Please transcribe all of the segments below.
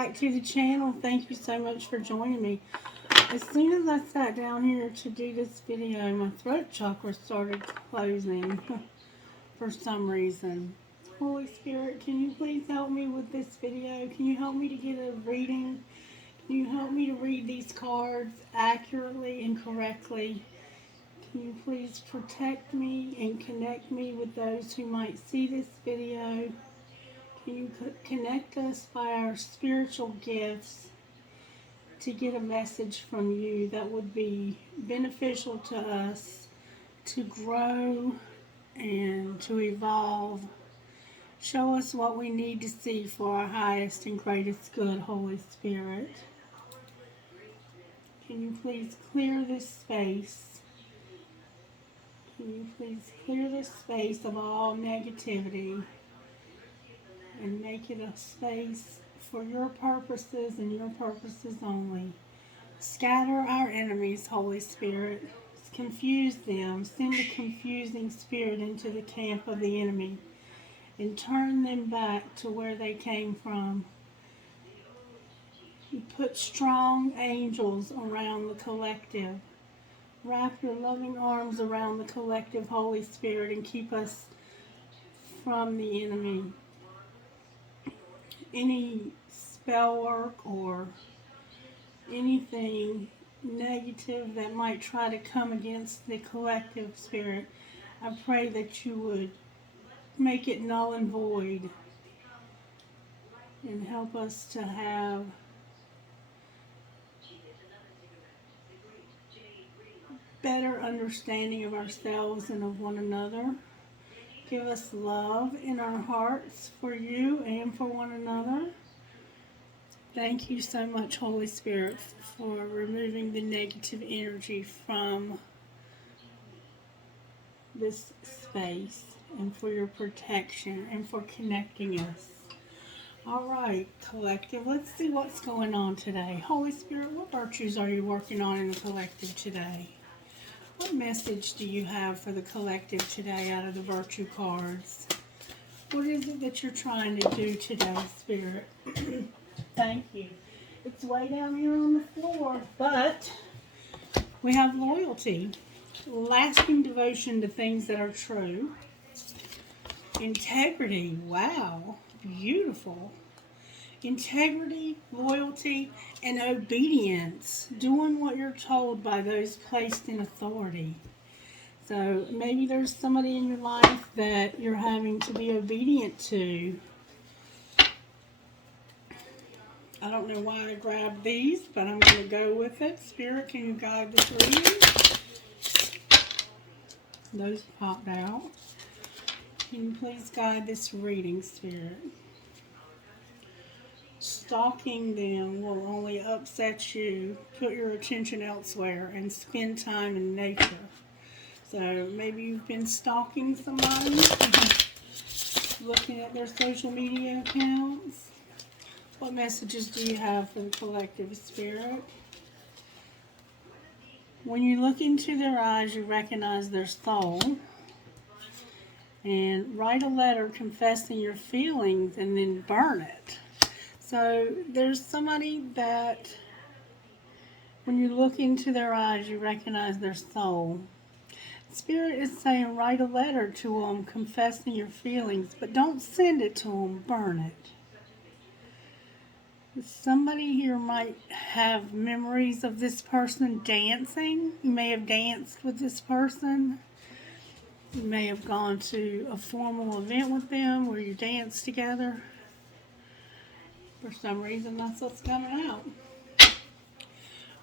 back to the channel. Thank you so much for joining me. As soon as I sat down here to do this video, my throat chakra started closing for some reason. Holy Spirit, can you please help me with this video? Can you help me to get a reading? Can you help me to read these cards accurately and correctly? Can you please protect me and connect me with those who might see this video? Can you connect us by our spiritual gifts to get a message from you that would be beneficial to us to grow and to evolve? Show us what we need to see for our highest and greatest good, Holy Spirit. Can you please clear this space? Can you please clear this space of all negativity and make it a space for your purposes and your purposes only? Scatter our enemies, Holy Spirit. Confuse them. Send a confusing spirit into the camp of the enemy and turn them back to where they came from. You put strong angels around the collective. Wrap your loving arms around the collective, Holy Spirit, and keep us from the enemy. Any spell work or anything negative that might try to come against the collective spirit, I pray that you would make it null and void and help us to have better understanding of ourselves and of one another. Give us love in our hearts for you and for one another. Thank you so much, Holy Spirit, for removing the negative energy from this space and for your protection and for connecting us. All right, collective, let's see what's going on today. Holy Spirit, what virtues are you working on in the collective today? What message do you have for the collective today out of the virtue cards? What is it that you're trying to do today, Spirit? Thank you. It's way down here on the floor, but we have loyalty, lasting devotion to things that are true, integrity, wow, beautiful. Integrity, loyalty, and obedience, doing what you're told by those placed in authority. So maybe there's somebody in your life that you're having to be obedient to. I don't know why I grabbed these, but I'm going to go with it. Spirit, can you guide this reading? Those popped out. Can you please guide this reading, Spirit? Stalking them will only upset you. Put your attention elsewhere and spend time in nature. So maybe you've been stalking somebody, looking at their social media accounts. What messages do you have for the collective, Spirit? When you look into their eyes, you recognize their soul. And write a letter confessing your feelings and then burn it. So there's somebody that when you look into their eyes, you recognize their soul. Spirit is saying write a letter to them confessing your feelings, but don't send it to them, burn it. Somebody here might have memories of this person dancing. You may have danced with this person. You may have gone to a formal event with them where you danced together. For some reason, that's what's coming out.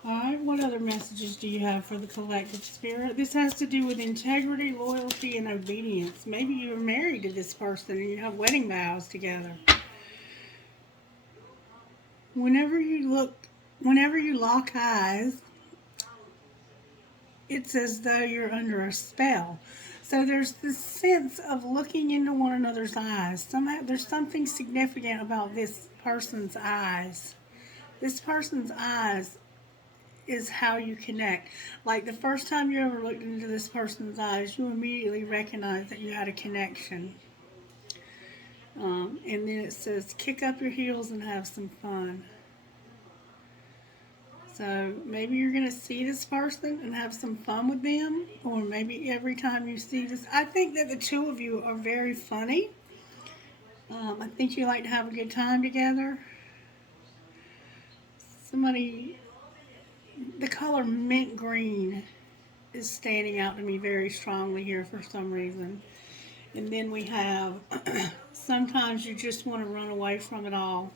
Alright, what other messages do you have for the collective, Spirit? This has to do with integrity, loyalty, and obedience. Maybe you're married to this person and you have wedding vows together. Whenever you lock eyes, it's as though you're under a spell. So there's this sense of looking into one another's eyes. Somehow there's something significant about this person's eyes. This person's eyes is how you connect. Like the first time you ever looked into this person's eyes, you immediately recognized that you had a connection. And then it says, kick up your heels and have some fun. So maybe you're going to see this person and have some fun with them. Or maybe every time you see this. I think that the two of you are very funny. I think you like to have a good time together. Somebody, the color mint green is standing out to me very strongly here for some reason. And then we have, sometimes you just want to run away from it all.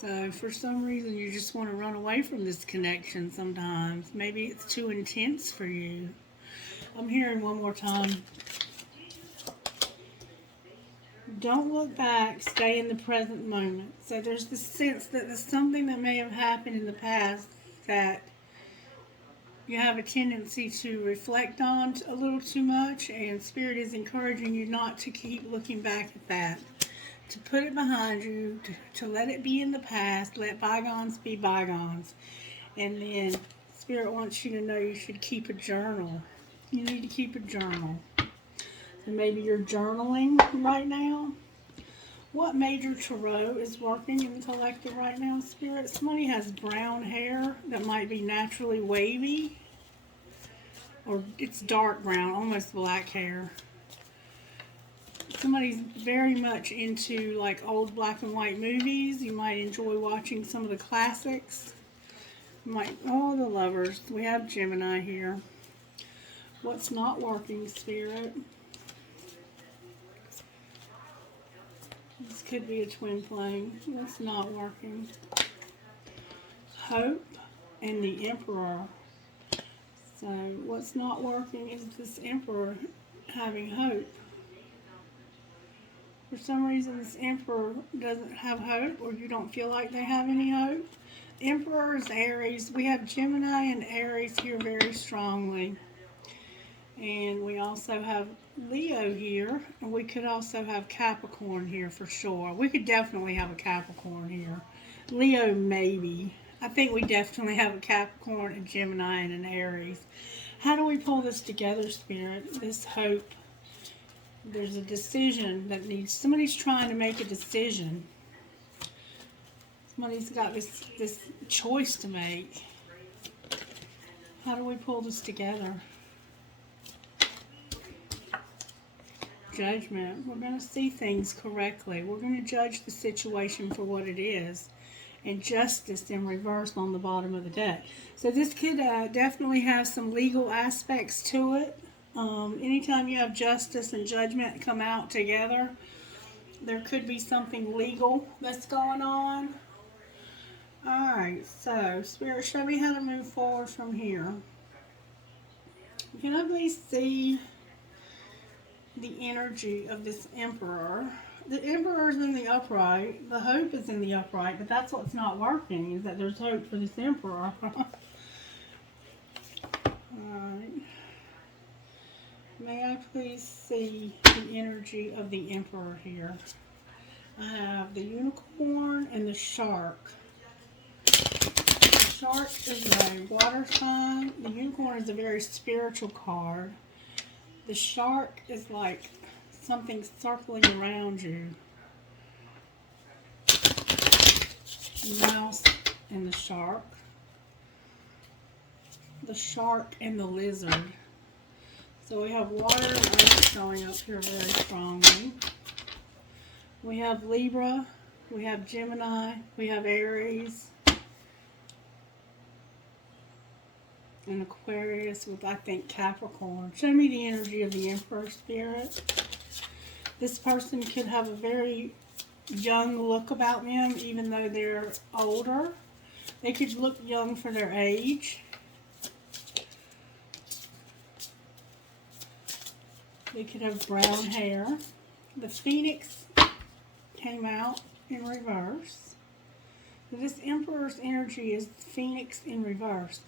So for some reason you just want to run away from this connection sometimes. Maybe it's too intense for you. I'm hearing one more time. Don't look back, stay in the present moment. So there's this sense that there's something that may have happened in the past that you have a tendency to reflect on a little too much, and Spirit is encouraging you not to keep looking back at that. To put it behind you, to let it be in the past, let bygones be bygones. And then Spirit wants you to know you should keep a journal. You need to keep a journal. And maybe you're journaling right now. What major tarot is working in the collective right now, Spirit? Somebody has brown hair that might be naturally wavy. Or it's dark brown, almost black hair. Somebody's very much into like old black and white movies. You might enjoy watching some of the classics. Oh, the Lovers. We have Gemini here. What's not working, Spirit? This could be a twin flame. What's not working? Hope and the Emperor. So what's not working is this Emperor having hope. For some reason this Emperor doesn't have hope, or you don't feel like they have any hope. Emperor is Aries. We have Gemini and Aries here very strongly. And we also have Leo here. And we could also have Capricorn here for sure. We could definitely have a Capricorn here. Leo maybe. I think we definitely have a Capricorn, a Gemini, and an Aries. How do we pull this together, Spirit? This hope. There's a decision that needs, somebody's trying to make a decision. Somebody's got this choice to make. How do we pull this together? Judgment. We're going to see things correctly. We're going to judge the situation for what it is. And justice in reverse on the bottom of the deck. So this could definitely have some legal aspects to it. Anytime you have justice and judgment come out together, there could be something legal that's going on. Alright, so Spirit, show me how to move forward from here. Can I please see the energy of this Emperor? The Emperor is in the upright. The hope is in the upright, but that's what's not working, is that there's hope for this Emperor. Alright. May I please see the energy of the Emperor here? I have the Unicorn and the Shark. The Shark is a water sign. The Unicorn is a very spiritual card. The Shark is like something circling around you. The Mouse and the Shark. The Shark and the Lizard. So we have water and earth showing up here very strongly. We have Libra, we have Gemini, we have Aries, and Aquarius with, I think, Capricorn. Show me the energy of the Emperor, Spirit. This person could have a very young look about them, even though they're older. They could look young for their age. They could have brown hair. The Phoenix came out in reverse. So this Emperor's energy is Phoenix in reverse.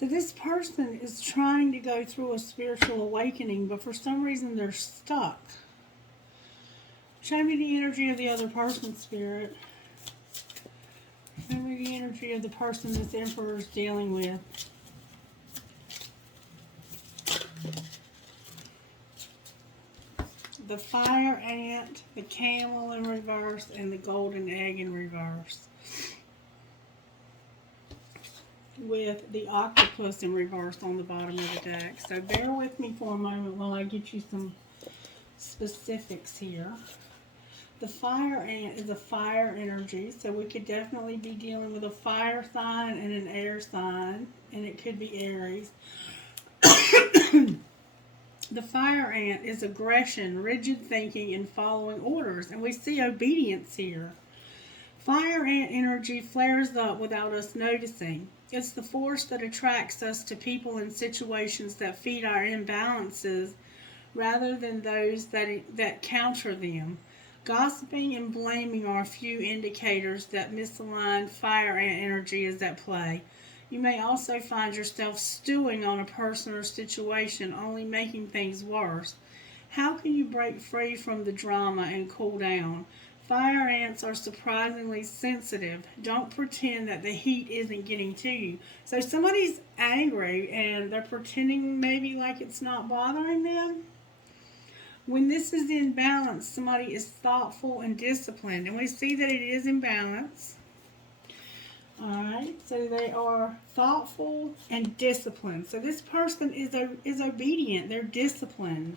So this person is trying to go through a spiritual awakening, but for some reason they're stuck. Show me the energy of the other person, Spirit. Show me the energy of the person this Emperor is dealing with. the fire ant, the camel in reverse, and the golden egg in reverse, with the octopus in reverse on the bottom of the deck. So bear with me for a moment while I get you some specifics here. The fire ant is a fire energy, so we could definitely be dealing with a fire sign and an air sign, and it could be Aries. The fire ant is aggression, rigid thinking, and following orders, and we see obedience here. Fire ant energy flares up without us noticing. It's the force that attracts us to people and situations that feed our imbalances rather than those that counter them. Gossiping and blaming are a few indicators that misaligned fire ant energy is at play. You may also find yourself stewing on a person or situation, only making things worse. How can you break free from the drama and cool down? Fire ants are surprisingly sensitive. Don't pretend that the heat isn't getting to you. So somebody's angry and they're pretending maybe like it's not bothering them. When this is in balance, somebody is thoughtful and disciplined. And we see that it is in balance. Alright, so they are thoughtful and disciplined. So this person is obedient. They're disciplined.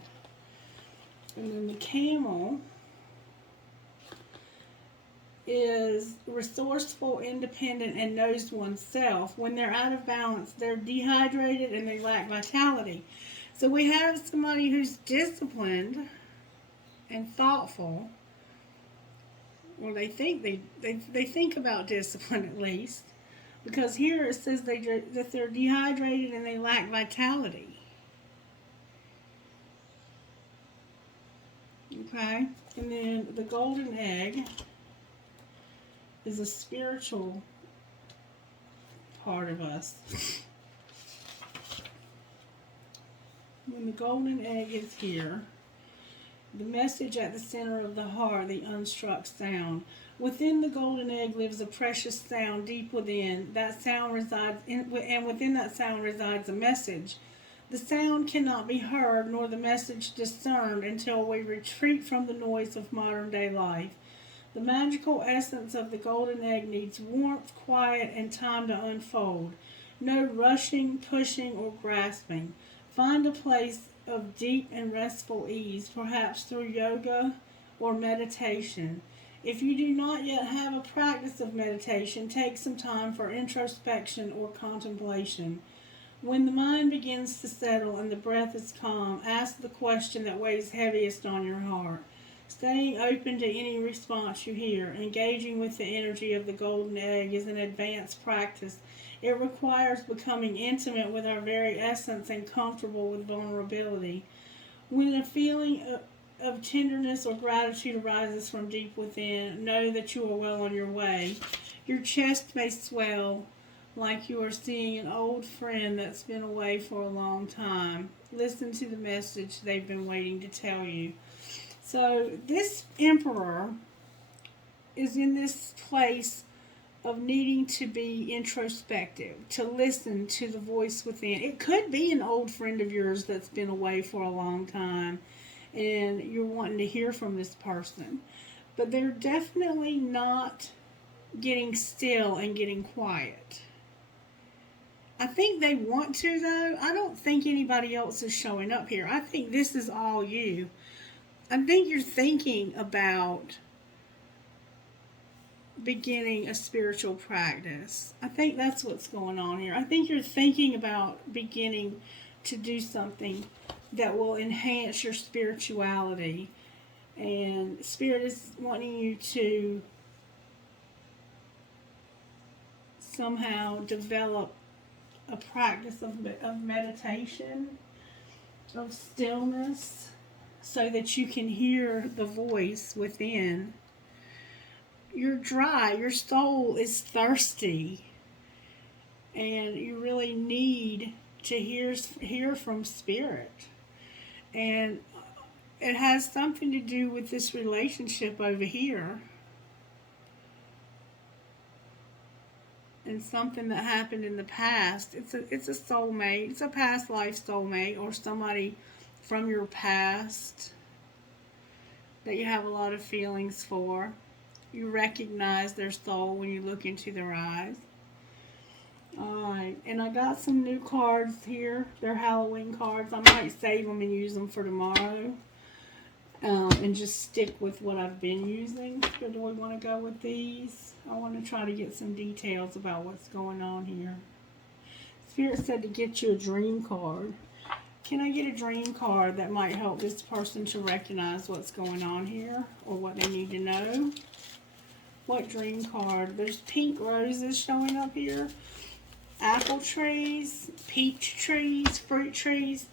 And then the camel is resourceful, independent, and knows oneself. When they're out of balance, they're dehydrated and they lack vitality. So we have somebody who's disciplined and thoughtful. Well, they think they think about discipline at least, because here it says that they're dehydrated and they lack vitality. Okay, and then the golden egg is a spiritual part of us. When the golden egg is here, the message at the center of the heart, the unstruck sound. Within the golden egg lives a precious sound deep within. That sound resides and within that sound resides a message. The sound cannot be heard nor the message discerned until we retreat from the noise of modern day life. The magical essence of the golden egg needs warmth, quiet, and time to unfold. No rushing, pushing, or grasping. Find a place of deep and restful ease, perhaps through yoga or meditation. If you do not yet have a practice of meditation, take some time for introspection or contemplation. When the mind begins to settle and the breath is calm, ask the question that weighs heaviest on your heart. Staying open to any response you hear, engaging with the energy of the golden egg is an advanced practice. It requires becoming intimate with our very essence and comfortable with vulnerability. When a feeling of tenderness or gratitude arises from deep within, know that you are well on your way. Your chest may swell like you are seeing an old friend that's been away for a long time. Listen to the message they've been waiting to tell you. So this emperor is in this place of needing to be introspective, to listen to the voice within. It could be an old friend of yours that's been away for a long time and you're wanting to hear from this person. But they're definitely not getting still and getting quiet. I think they want to, though. I don't think anybody else is showing up here. I think this is all you. I think you're thinking about beginning a spiritual practice. I think that's what's going on here. I think you're thinking about beginning to do something that will enhance your spirituality. And Spirit is wanting you to somehow develop a practice of meditation, of stillness, so that you can hear the voice within. You're dry, your soul is thirsty, and you really need to hear from Spirit. And it has something to do with this relationship over here, and something that happened in the past. It's a soulmate. It's a past life soulmate, or somebody from your past. that you have a lot of feelings for. You recognize their soul when you look into their eyes. Alright, and I got some new cards here. They're Halloween cards. I might save them and use them for tomorrow. And just stick with what I've been using. Or do we want to go with these? I want to try to get some details about what's going on here. Spirit said to get you a dream card. Can I get a dream card that might help this person to recognize what's going on here or what they need to know? What dream card? There's pink roses showing up here. Apple trees, peach trees, fruit trees.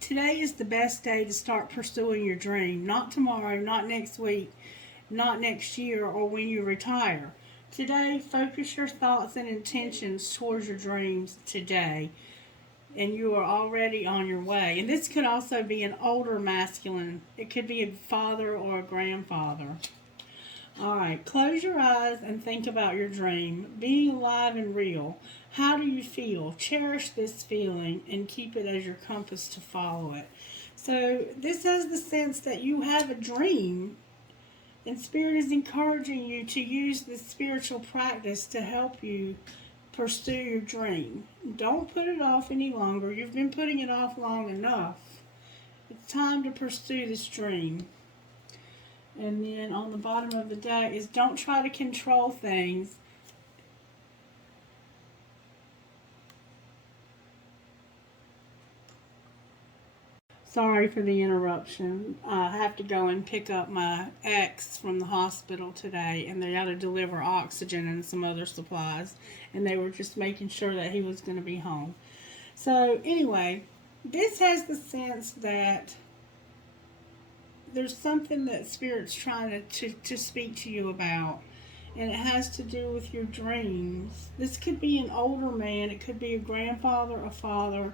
Today is the best day to start pursuing your dream. Not tomorrow, not next week, not next year, or when you retire. Today, focus your thoughts and intentions towards your dreams today. And you are already on your way. And this could also be an older masculine. It could be a father or a grandfather. Alright, close your eyes and think about your dream. Being alive and real. How do you feel? Cherish this feeling and keep it as your compass to follow it. So this has the sense that you have a dream, and Spirit is encouraging you to use this spiritual practice to help you pursue your dream. Don't put it off any longer. You've been putting it off long enough. It's time to pursue this dream. And then on the bottom of the deck is don't try to control things. Sorry for the interruption. I have to go and pick up my ex from the hospital today, and they got to deliver oxygen and some other supplies, and they were just making sure that he was going to be home. So anyway, this has the sense that there's something that Spirit's trying to speak to you about, and it has to do with your dreams. This could be an older man. It could be a grandfather, a father.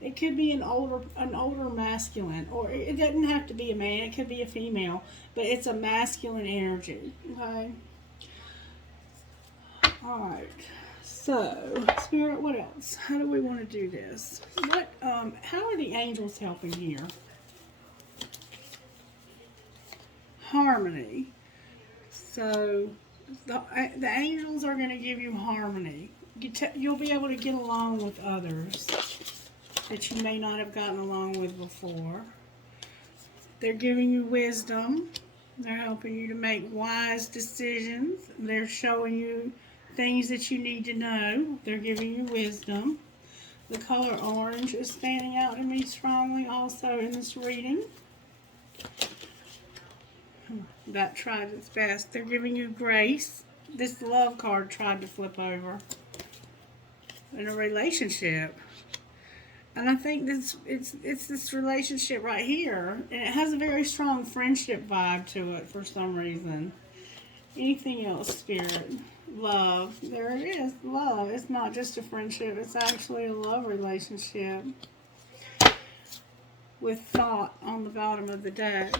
It could be an older masculine, or it doesn't have to be a man. It could be a female, but it's a masculine energy. Okay. All right. So, Spirit, what else? How do we want to do this? How are the angels helping here? Harmony. So, the angels are going to give you harmony. You'll be able to get along with others that you may not have gotten along with before. They're giving you wisdom. They're helping you to make wise decisions. They're showing you things that you need to know. They're giving you wisdom. The color orange is standing out to me strongly also in this reading. That tried its best. They're giving you grace. This love card tried to flip over. In a relationship. And I think it's this relationship right here. And it has a very strong friendship vibe to it for some reason. Anything else, Spirit? Love. There it is. Love. It's not just a friendship. It's actually a love relationship. With thought on the bottom of the deck.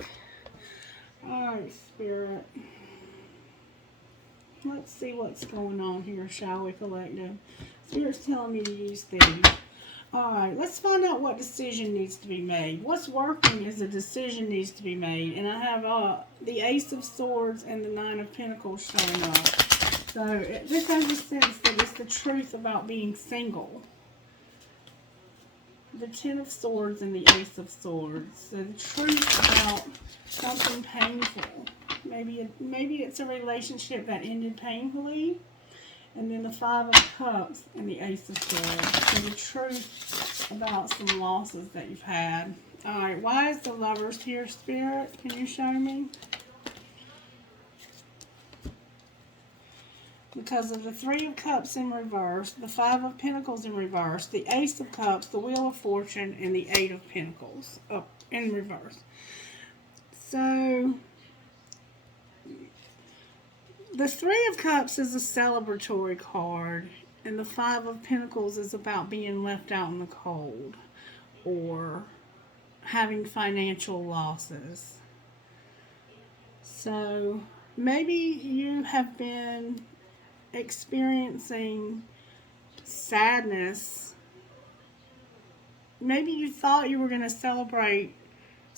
Alright, Spirit. Let's see what's going on here, shall we, Collective? Spirit's telling me to use these. Alright, let's find out what decision needs to be made. What's working is a decision needs to be made. And I have the Ace of Swords and the Nine of Pentacles showing up. So this has a sense that it's the truth about being single. The Ten of Swords and the Ace of Swords. So the truth about something painful. Maybe it's a relationship that ended painfully. And then the Five of Cups and the Ace of Swords. So the truth about some losses that you've had. Alright, why is the Lovers here, Spirit? Can you show me? Because of the Three of Cups in reverse, the Five of Pentacles in reverse, the Ace of Cups, the Wheel of Fortune, and the Eight of Pentacles up in reverse. So the Three of Cups is a celebratory card, and the Five of Pentacles is about being left out in the cold or having financial losses. So maybe you have been experiencing sadness. Maybe you thought you were going to celebrate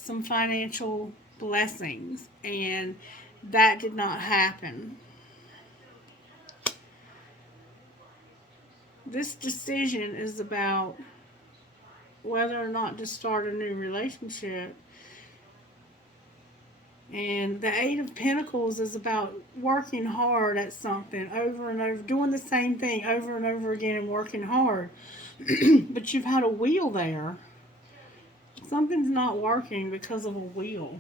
some financial blessings, and that did not happen. This decision is about whether or not to start a new relationship. And the Eight of Pentacles is about working hard at something over and over, doing the same thing over and over again and working hard. But you've had a wheel there. Something's not working because of a wheel.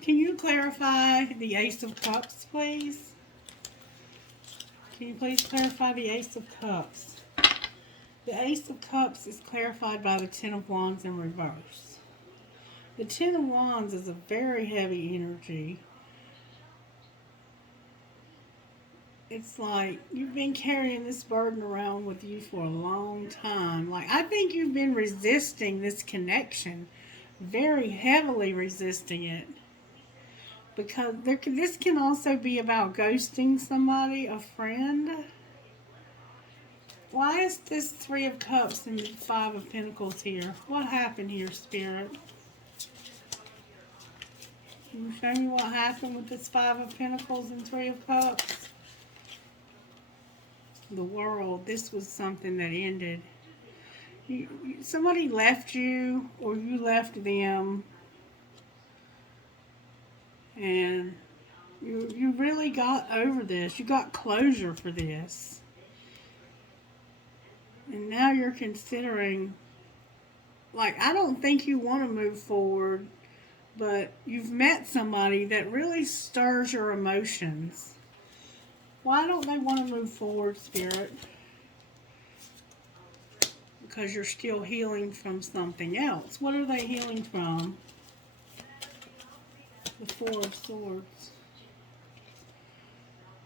Can you clarify the Ace of Cups, please? Can you please clarify the Ace of Cups? The Ace of Cups is clarified by the Ten of Wands in reverse. The Ten of Wands is a very heavy energy. It's like you've been carrying this burden around with you for a long time. Like, I think you've been resisting this connection, very heavily resisting it. Because this can also be about ghosting somebody, a friend. Why is this Three of Cups and the Five of Pentacles here? What happened here, Spirit? Can you show me what happened with this Five of Pentacles and Three of Cups? The World. This was something that ended. Somebody left you, or you left them, and you really got over this. You got closure for this. And now you're considering, like, I don't think you want to move forward, but you've met somebody that really stirs your emotions. Why don't they want to move forward, Spirit? Because you're still healing from something else. What are they healing from? The Four of Swords.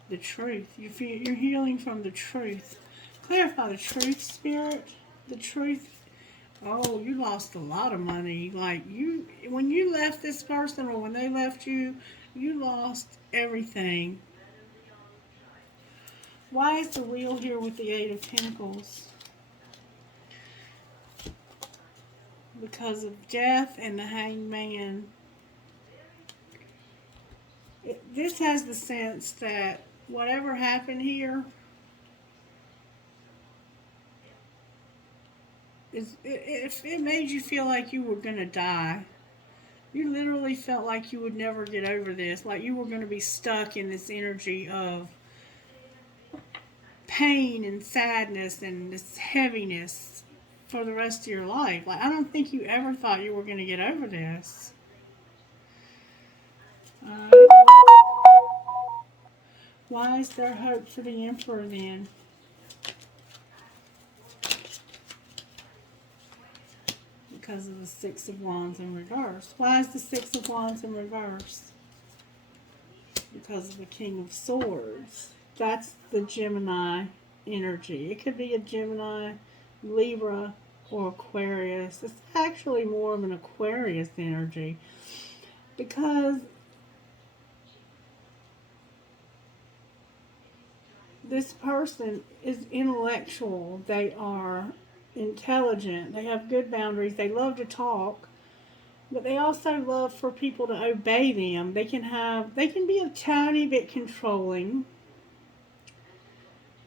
The truth. You're healing from the truth. Clarify the truth, Spirit. The truth. Oh, you lost a lot of money. Like, when you left this person, or when they left you, you lost everything. Why is the Wheel here with the Eight of Pentacles? Because of death and the Hanged Man. This has the sense that whatever happened here, it made you feel like you were going to die. You literally felt like you would never get over this. Like you were going to be stuck in this energy of pain and sadness and this heaviness for the rest of your life. Like, I don't think you ever thought you were going to get over this. Why is there hope for the Emperor then? Because of the Six of Wands in reverse. Why is the Six of Wands in reverse? Because of the King of Swords. That's the Gemini energy. It could be a Gemini, Libra, or Aquarius. It's actually more of an Aquarius energy. Because this person is intellectual. They are intelligent. They have good boundaries. They love to talk. But they also love for people to obey them. They can be a tiny bit controlling.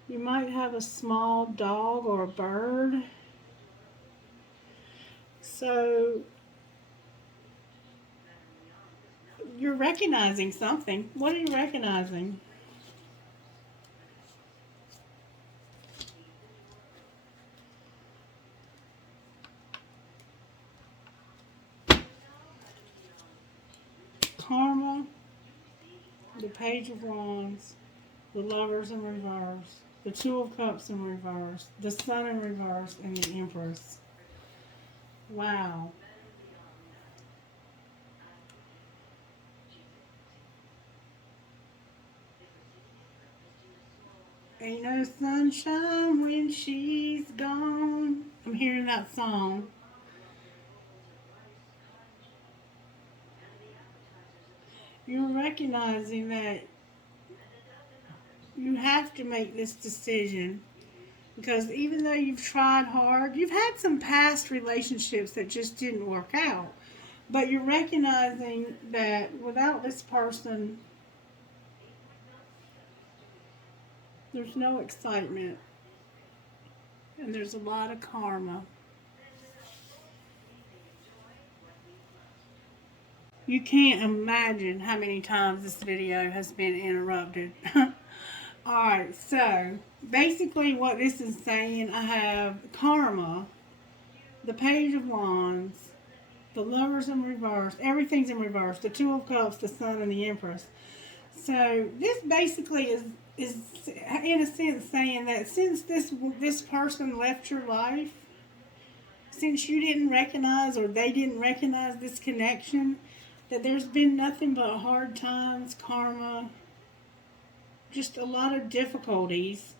You might have a small dog or a bird. So you're recognizing something. What are you recognizing? Karma, the Page of Wands, the Lovers in reverse, the Two of Cups in reverse, the Sun in reverse, and the Empress. Wow. Ain't no sunshine when she's gone. I'm hearing that song. You're recognizing that you have to make this decision, because even though you've tried hard, you've had some past relationships that just didn't work out. But you're recognizing that without this person, there's no excitement. And there's a lot of karma. You can't imagine how many times this video has been interrupted. Alright, so basically what this is saying, I have karma, the Page of Wands, the Lovers in reverse, everything's in reverse, the Two of Cups, the Sun, and the Empress. So this basically is in a sense saying that since this person left your life, since you didn't recognize or they didn't recognize this connection, that there's been nothing but hard times, karma, just a lot of difficulties,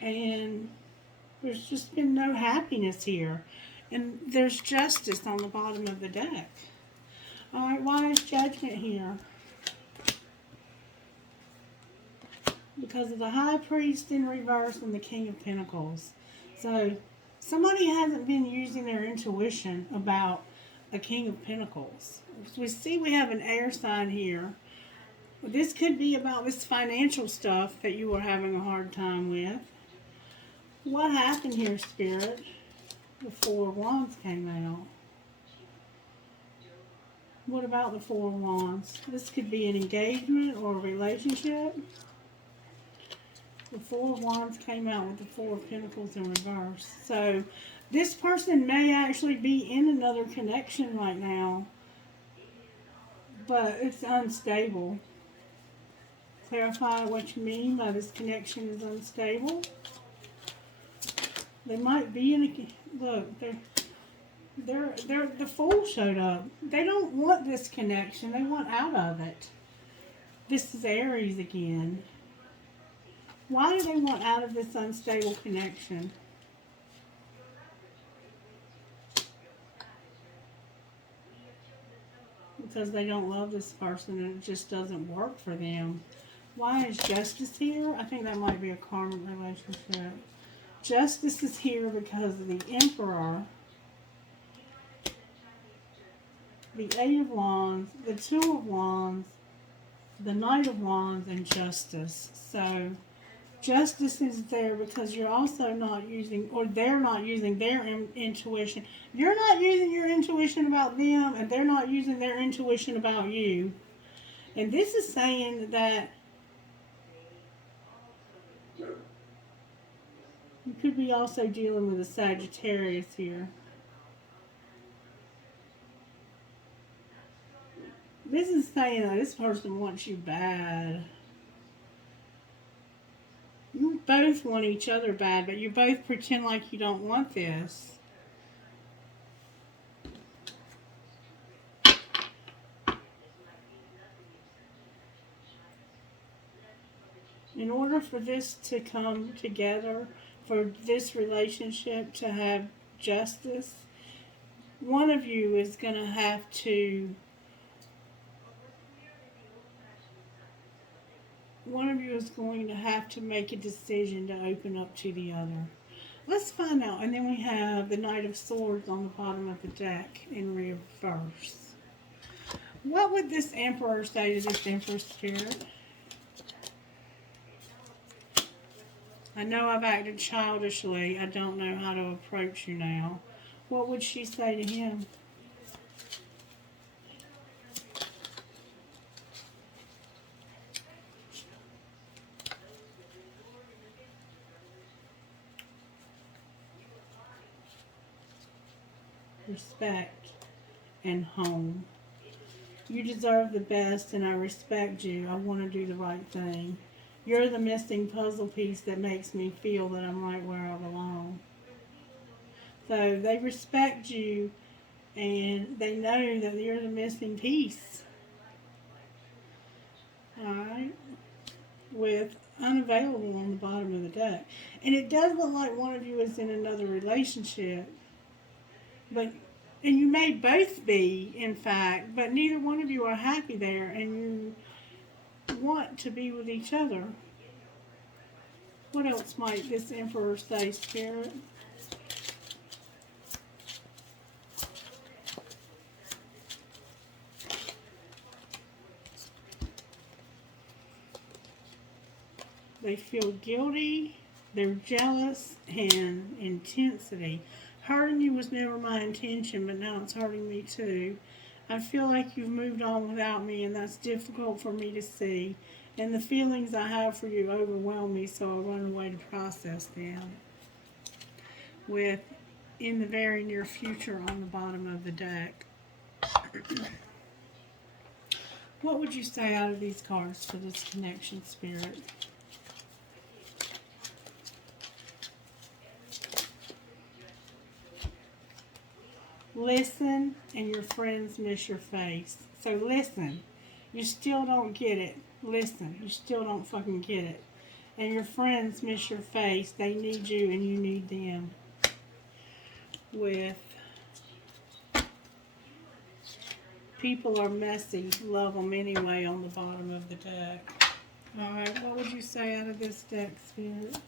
and there's just been no happiness here. And there's justice on the bottom of the deck. Alright, why is Judgment here? Because of the High Priest in reverse and the King of Pentacles. So, somebody hasn't been using their intuition about a King of Pentacles. We see we have an air sign here. This could be about this financial stuff that you were having a hard time with. What happened here, Spirit? The Four of Wands came out. What about the Four of Wands? This could be an engagement or a relationship. The Four of Wands came out with the Four of Pentacles in reverse. So, this person may actually be in another connection right now, but it's unstable. Clarify what you mean by this connection is unstable. They might be in a... Look, the Fool showed up. They don't want this connection. They want out of it. This is Aries again. Why do they want out of this unstable connection? Because they don't love this person and it just doesn't work for them. Why is Justice here? I think that might be a karmic relationship. Justice is here because of the Emperor, the Eight of Wands, the Two of Wands, the Knight of Wands, and Justice. So, Justice is there because you're also not using, or they're not using their intuition. You're not using your intuition about them, and they're not using their intuition about you. And this is saying that you could be also dealing with a Sagittarius here. This is saying that this person wants you bad. You both want each other bad, but you both pretend like you don't want this. In order for this to come together, for this relationship to have justice, one of you is going to have to make a decision to open up to the other. Let's find out. And then we have the Knight of Swords on the bottom of the deck in reverse. What would this Emperor say to this Empress Spirit? I know I've acted childishly. I don't know how to approach you now. What would she say to him? Respect and home. You deserve the best and I respect you. I want to do the right thing. You're the missing puzzle piece that makes me feel that I'm right where I belong. So they respect you and they know that you're the missing piece. Alright? With unavailable on the bottom of the deck. And it does look like one of you is in another relationship. And you may both be, in fact, but neither one of you are happy there and you want to be with each other. What else might this Emperor say, Spirit? They feel guilty, they're jealous, and intensity. Hurting you was never my intention, but now it's hurting me too. I feel like you've moved on without me, and that's difficult for me to see. And the feelings I have for you overwhelm me, so I run away to process them. With in the very near future on the bottom of the deck. What would you say out of these cards for this connection, Spirit? Listen, and your friends miss your face. So listen. You still don't get it. Listen. You still don't fucking get it. And your friends miss your face. They need you and you need them. With people are messy. Love them anyway on the bottom of the deck. Alright, what would you say out of this deck, Spirit?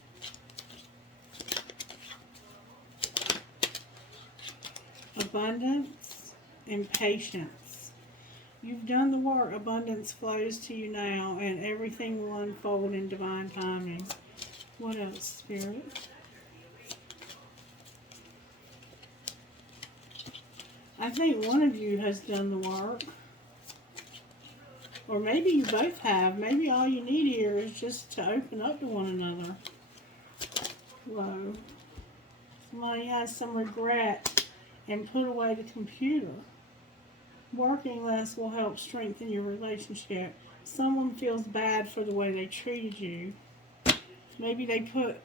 Abundance and patience. You've done the work. Abundance flows to you now, and everything will unfold in divine timing. What else, Spirit? I think one of you has done the work. Or maybe you both have. Maybe all you need here is just to open up to one another. Whoa. Somebody has some regret and put away the computer. Working less will help strengthen your relationship. Someone feels bad for the way they treated you. Maybe they put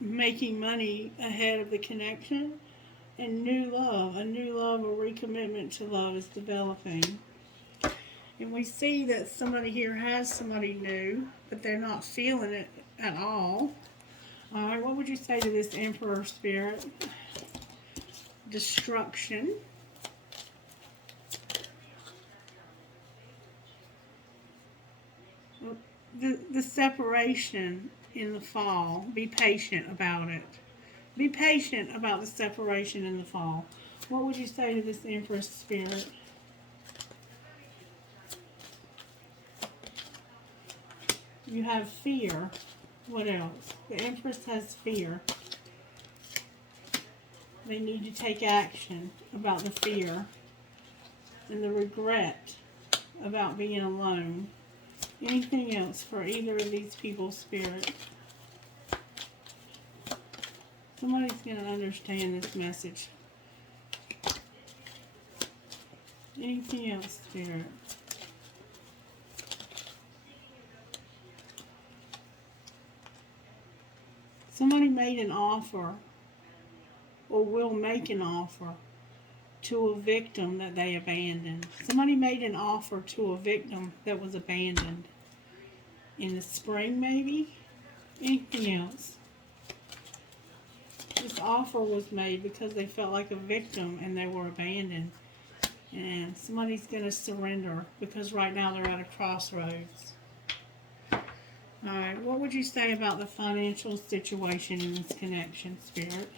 making money ahead of the connection. And a new love or recommitment to love is developing. And we see that somebody here has somebody new, but they're not feeling it at all. Alright, what would you say to this Emperor, Spirit? Destruction. The separation in the fall. Be patient about it. Be patient about the separation in the fall. What would you say to this Empress, Spirit? You have fear. What else? The Empress has fear. They need to take action about the fear and the regret about being alone. Anything else for either of these people, Spirit? Somebody's going to understand this message. Anything else, Spirit? Somebody made an offer or will make an offer to a victim that they abandoned. Somebody made an offer to a victim that was abandoned in the spring, maybe? Anything else? This offer was made because they felt like a victim and they were abandoned. And somebody's going to surrender because right now they're at a crossroads. Alright, what would you say about the financial situation in this connection, Spirit?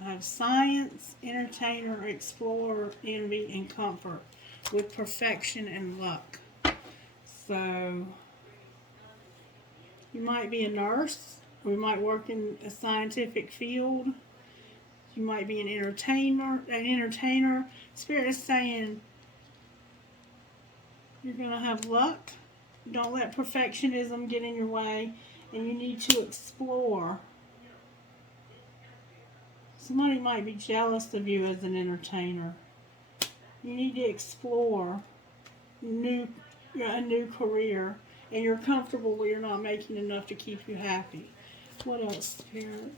I have science, entertainer, explorer, envy, and comfort with perfection and luck. So, you might be a nurse. We might work in a scientific field. You might be an entertainer. Spirit is saying you're going to have luck. Don't let perfectionism get in your way. And you need to explore. Somebody might be jealous of you as an entertainer. You need to explore a new career. And you're comfortable where you're not making enough to keep you happy. What else, Spirit?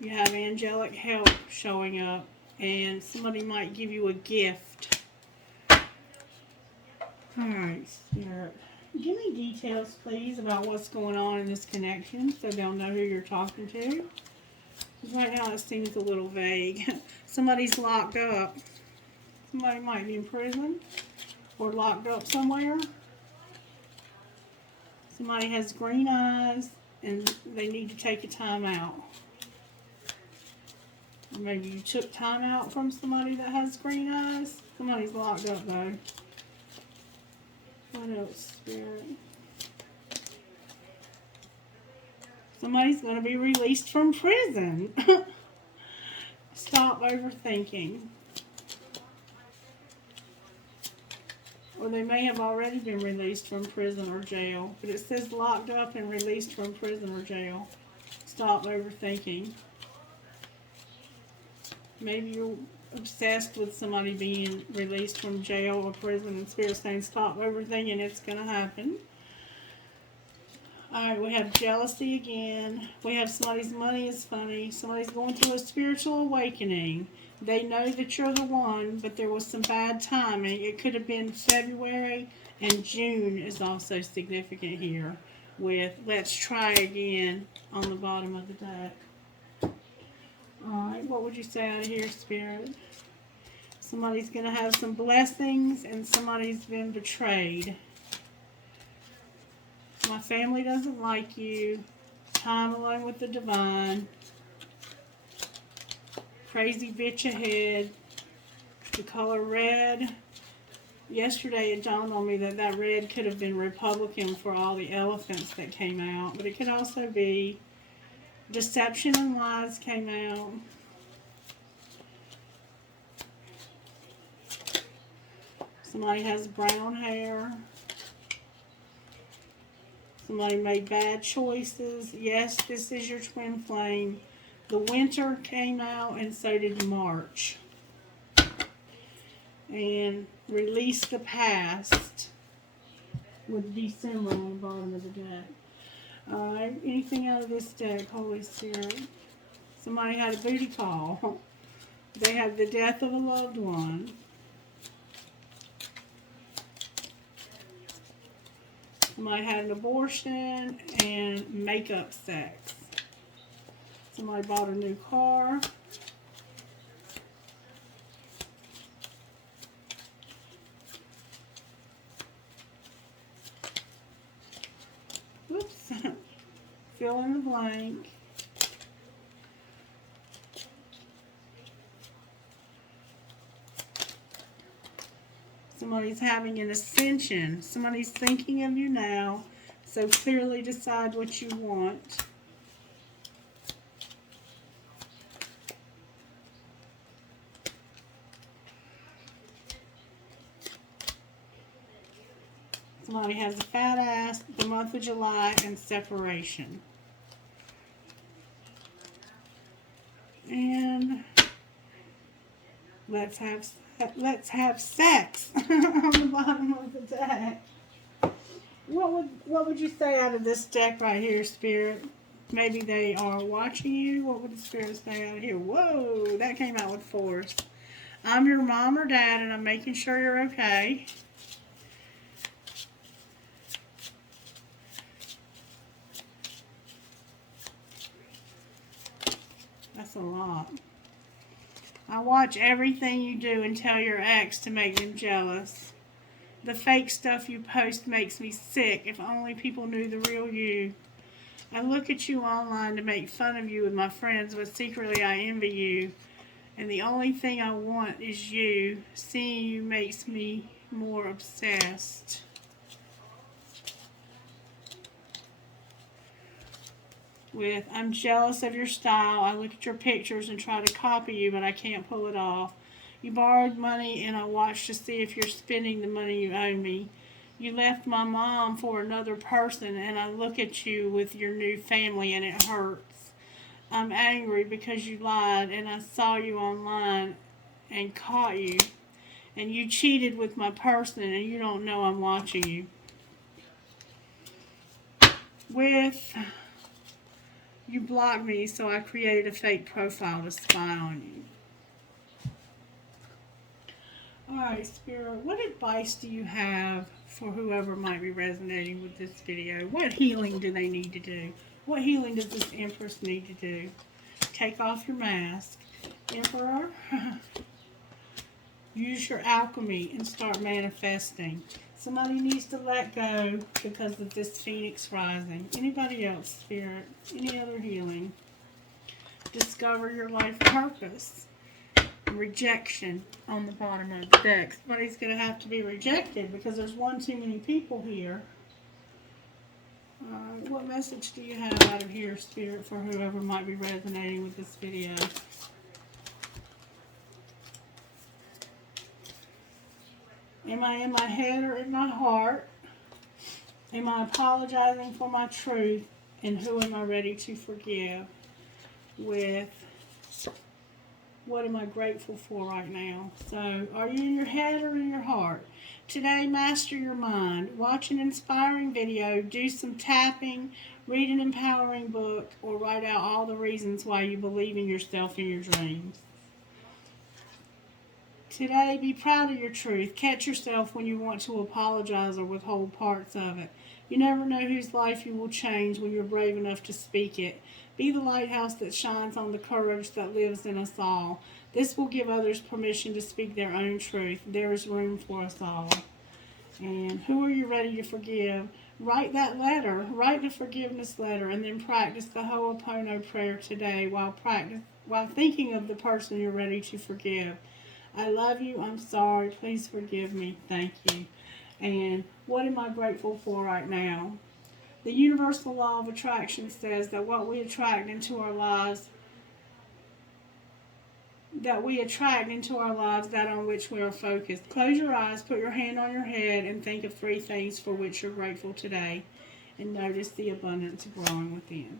You have angelic help showing up. And somebody might give you a gift. Alright, Spirit. Give me details, please, about what's going on in this connection so they'll know who you're talking to. Because right now it seems a little vague. Somebody's locked up. Somebody might be in prison or locked up somewhere. Somebody has green eyes and they need to take a time out. Or maybe you took time out from somebody that has green eyes. Somebody's locked up though. What else, Spirit? Somebody's going to be released from prison. Stop overthinking. Or they may have already been released from prison or jail. But it says locked up and released from prison or jail. Stop overthinking. Maybe you're obsessed with somebody being released from jail or prison, and Spirit saying stop overthinking, it's going to happen. Alright, we have jealousy again. We have somebody's money is funny. Somebody's going through a spiritual awakening. They know that you're the one, but there was some bad timing. It could have been February, and June is also significant here with let's try again on the bottom of the deck. Alright, what would you say out of here, Spirit? Somebody's going to have some blessings, and somebody's been betrayed. My family doesn't like you. Time alone with the divine. Crazy bitch ahead. The color red. Yesterday it dawned on me that that red could have been Republican for all the elephants that came out. But it could also be deception and lies came out. Somebody has brown hair. Somebody made bad choices. Yes, this is your twin flame. The winter came out, and so did March. And release the past with December on the bottom of the deck. Alright, anything out of this deck, Holy Spirit? Somebody had a booty call. They had the death of a loved one. Somebody had an abortion and makeup sex. Somebody bought a new car. Oops. Fill in the blank. Somebody's having an ascension. Somebody's thinking of you now. So clearly decide what you want. Somebody has a fat ass, the month of July, and separation. And let's have sex on the bottom of the deck. What would you say out of this deck right here, Spirit? Maybe they are watching you. What would the Spirit say out of here? Whoa, that came out with force. I'm your mom or dad, and I'm making sure you're okay. That's a lot. I watch everything you do and tell your ex to make them jealous. The fake stuff you post makes me sick. If only people knew the real you. I look at you online to make fun of you with my friends, but secretly I envy you. And the only thing I want is you. Seeing you makes me more obsessed. With, I'm jealous of your style. I look at your pictures and try to copy you, but I can't pull it off. You borrowed money, and I watch to see if you're spending the money you owe me. You left my mom for another person, and I look at you with your new family, and it hurts. I'm angry because you lied, and I saw you online and caught you. And you cheated with my person, and you don't know I'm watching you. With... You blocked me, so I created a fake profile to spy on you. Alright, Spirit, what advice do you have for whoever might be resonating with this video? What healing do they need to do? What healing does this Empress need to do? Take off your mask. Emperor, use your alchemy and start manifesting. Somebody needs to let go because of this Phoenix rising. Anybody else, Spirit? Any other healing? Discover your life purpose. rejection on the bottom of the deck. Somebody's going to have to be rejected because there's one too many people here. What message do you have out of here, Spirit, for whoever might be resonating with this video? Am I in my head or in my heart? Am I apologizing for my truth? And who am I ready to forgive? With what am I grateful for right now? So, are you in your head or in your heart? Today, master your mind. Watch an inspiring video, do some tapping, read an empowering book, or write out all the reasons why you believe in yourself and your dreams. Today, be proud of your truth. Catch yourself when you want to apologize or withhold parts of it. You never know whose life you will change when you're brave enough to speak it. Be the lighthouse that shines on the courage that lives in us all. This will give others permission to speak their own truth. There is room for us all. And who are you ready to forgive? Write that letter. Write the forgiveness letter and then practice the Ho'opono prayer today while thinking of the person you're ready to forgive. I love you. I'm sorry. Please forgive me. Thank you. And what am I grateful for right now? The universal law of attraction says that what we attract into our lives, that on which we are focused. Close your eyes, put your hand on your head, and think of 3 things for which you're grateful today. And notice the abundance growing within.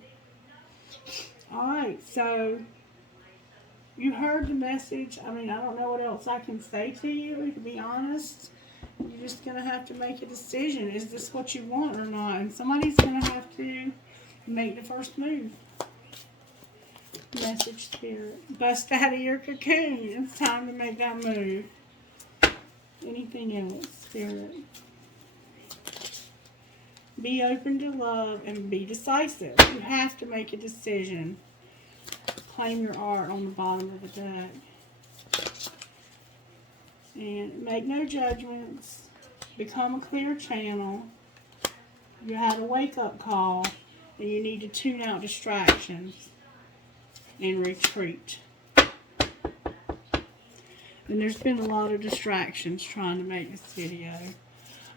Alright, so you heard the message. I mean, I don't know what else I can say to you, to be honest. You're just going to have to make a decision. Is this what you want or not? And somebody's going to have to make the first move. Message, Spirit. Bust out of your cocoon. It's time to make that move. Anything else, Spirit? Be open to love and be decisive. You have to make a decision. Claim your art on the bottom of the deck. And make no judgments. Become a clear channel. You had a wake-up call, and you need to tune out distractions and retreat. And there's been a lot of distractions trying to make this video.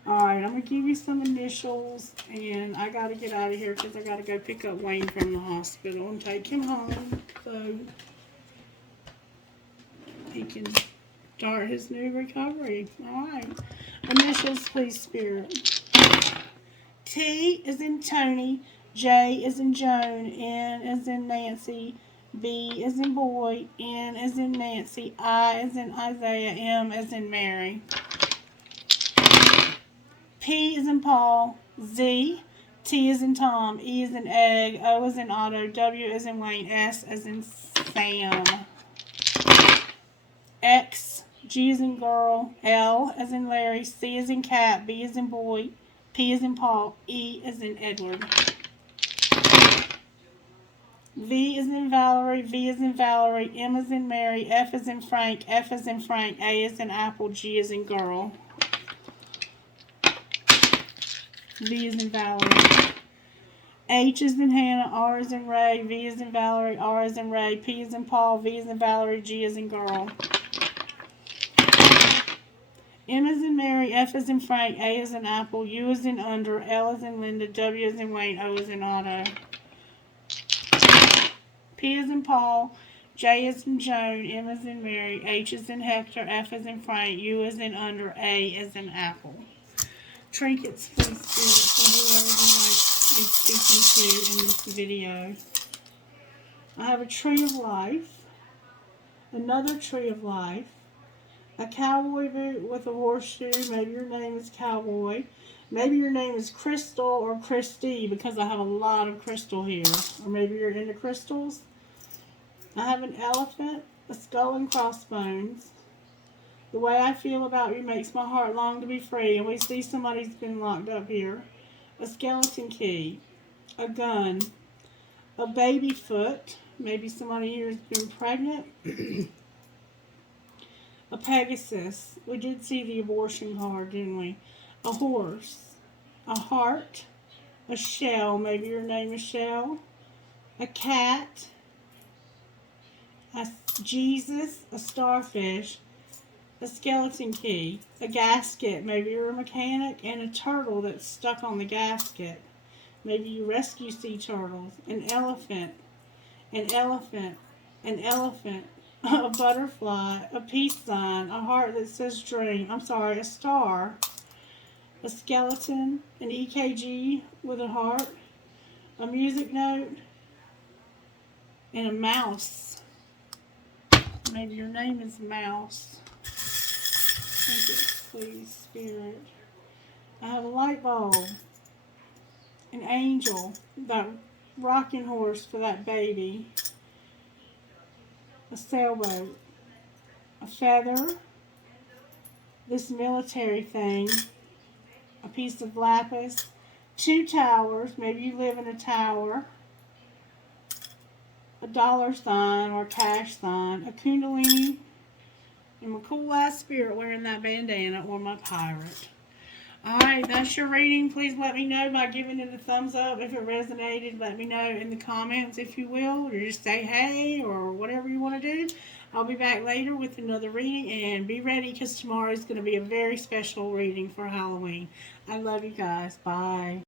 Alright, I'm going to give you some initials, and I got to get out of here because I got to go pick up Wayne from the hospital and take him home so he can start his new recovery. Alright. Initials, please, Spirit. T is in Tony. J is in Joan. N is in Nancy. B is in boy. N is in Nancy. I is in Isaiah. M is in Mary. P is in Paul. Z. T is in Tom. E is in egg. O is in Otto. W is in Wayne. S is in Sam. X. G is in girl. L is in Larry. C is in cat. B is in boy. P is in Paul. E is in Edward. V is in Valerie. V is in Valerie. M is in Mary. F is in Frank. F is in Frank. A is in apple. G is in girl. V is in Valerie. H is in Hannah. R is in Ray. V is in Valerie. R is in Ray. P is in Paul. V is in Valerie. G is in girl. M is in Mary, F is in Frank, A is in Apple, U is in Under, L is in Linda, W is in Wayne, O is in Otto. P is in Paul, J is in Joan, M is in Mary, H is in Hector, F is in Frank, U is in Under, A is in Apple. Trinkets, please, Spirit, for whoever you might be speaking to in this video. I have a tree of life, another tree of life, a cowboy boot with a horseshoe. Maybe your name is Cowboy. Maybe your name is Crystal or Christie because I have a lot of crystal here. Or maybe you're into crystals. I have an elephant, a skull and crossbones. The way I feel about you makes my heart long to be free. And we see somebody's been locked up here. A skeleton key, a gun, a baby foot. Maybe somebody here has been pregnant. A Pegasus. We did see the abortion card, didn't we? A horse. A heart. A shell. Maybe your name is Shell. A cat. a Jesus, a starfish, a skeleton key, a gasket, maybe you're a mechanic, and a turtle that's stuck on the gasket. Maybe you rescue sea turtles, an elephant, an elephant, an elephant, a butterfly, a peace sign, a heart that says dream. A star, a skeleton, an EKG with a heart, a music note, and a mouse. Maybe your name is Mouse. Thank you, please, Spirit. I have a light bulb, an angel, that rocking horse for that baby, a sailboat, a feather, this military thing, a piece of lapis, 2 towers, maybe you live in a tower, a dollar sign or cash sign, a kundalini, and a cool ass spirit wearing that bandana, or my pirate. Alright, that's your reading. Please let me know by giving it a thumbs up if it resonated. Let me know in the comments if you will, or just say hey or whatever you want to do. I'll be back later with another reading, and be ready because tomorrow is going to be a very special reading for Halloween. I love you guys. Bye.